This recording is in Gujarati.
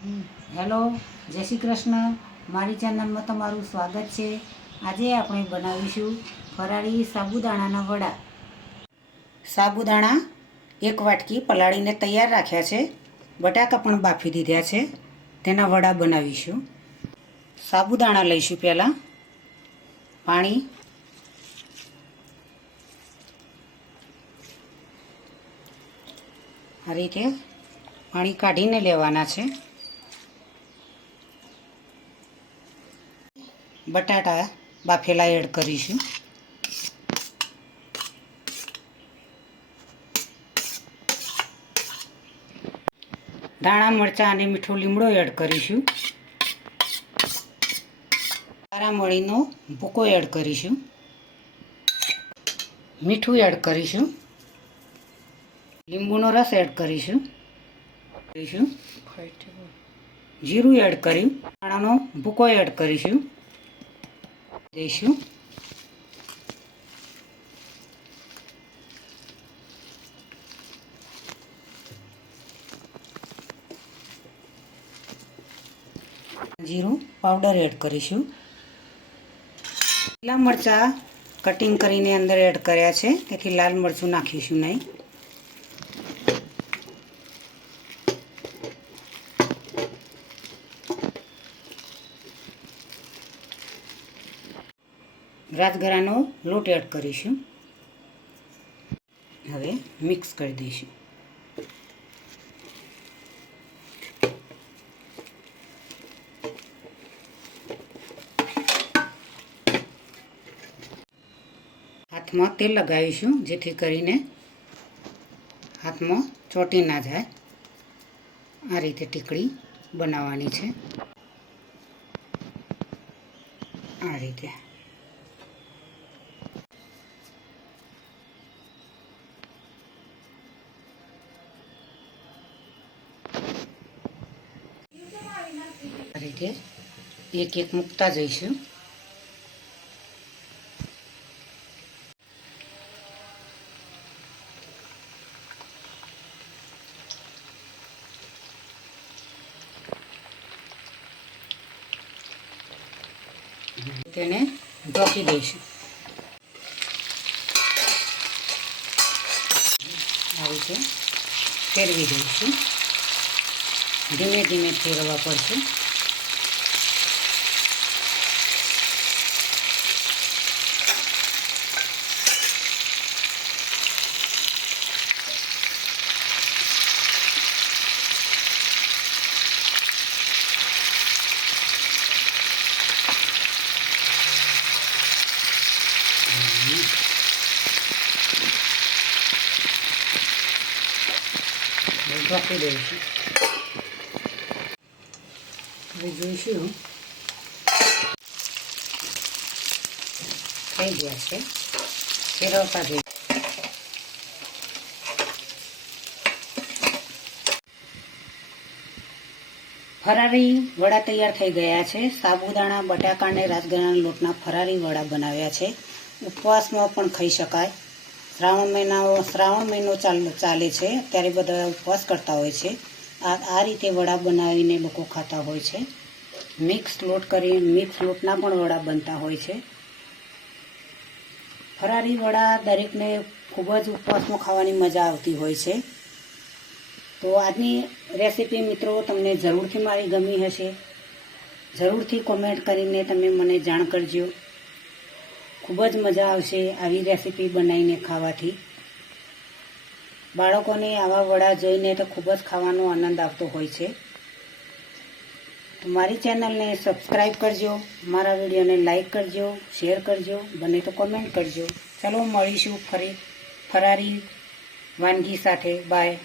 હેલો, જય શ્રી કૃષ્ણ. મારી ચેનલમાં તમારું સ્વાગત છે. આજે આપણે બનાવીશું ફરાળી સાબુદાણાના વડા. સાબુદાણા 1 વાટકી પલાળીને તૈયાર રાખ્યા છે. બટાકા પણ બાફી દીધા છે. તેના વડા બનાવીશું. સાબુદાણા લઈશું. પહેલાં પાણી, આ રીતે પાણી કાઢીને લેવાના છે. બટાટા બાફેલા એડ કરીશું. ધાણા મરચાં અને મીઠો લીમડો એડ કરીશું. કારા મરીનો ભૂકો એડ કરીશું. મીઠું એડ કરીશું. લીંબુનો રસ એડ કરીશું. જીરું એડ કર્યું. ધાણાનો ભૂકો એડ કરીશું. દઈશું. જીરું પાવડર એડ કરીશું. લીલા મરચાં કટિંગ કરીને અંદર એડ કર્યા છે, તેથી લાલ મરચું નાખીશું નહીં. રાજગરાનો લોટ એડ કરીશું. હવે મિક્સ કરી દઈશું. હાથમાં તેલ લગાવીશું, જેથી કરીને હાથમાં ચોંટી ના જાય. આ રીતે ટીકડી બનાવવાની છે. આ રીતે એક એક મૂકતા જઈશું. તેને ઢોકી દઈશું. આ રીતે ફેરવી દઈશું. ધીમે ધીમે ફેરવવા પડશે. ઢોકી દઈશું. હવે જોઈશું થઈ ગયા છે. ફેરવતા જઈશું. ફરારી વડા તૈયાર થઈ ગયા છે. સાબુદાણા, બટાકા અને રાજગરાના લોટના ફરારી વડા બનાવ્યા છે. ઉપવાસમાં પણ ખાઈ શકાય. શ્રાવણ મહિનો ચાલે છે, ત્યારે બધા ઉપવાસ કરતા હોય છે. આ રીતે વડા બનાવીને લોકો ખાતા હોય છે. મિક્સ લોટના પણ વડા બનતા હોય છે. ફરારી વડા દરેકને ખૂબ જ ઉપવાસમાં ખાવાની મજા આવતી હોય છે. તો આજની રેસીપી મિત્રો તમને જરૂરથી મારી ગમી હશે. જરૂરથી કોમેન્ટ કરીને તમે મને જાણ કરજો. ખૂબ જ મજા આવશે આવી રેસીપી બનાવીને ખાવાથી. બાળકોને આવા વડા જોઈને તો ખૂબ જ ખાવાનો આનંદ આવતો હોય છે. તો મારી ચેનલને સબસ્ક્રાઈબ કરજો. મારા વિડીયોને લાઈક કરજો, શેર કરજો, બને તો કોમેન્ટ કરજો. ચાલો મળીશું ફરી ફરારી વાનગી સાથે. બાય.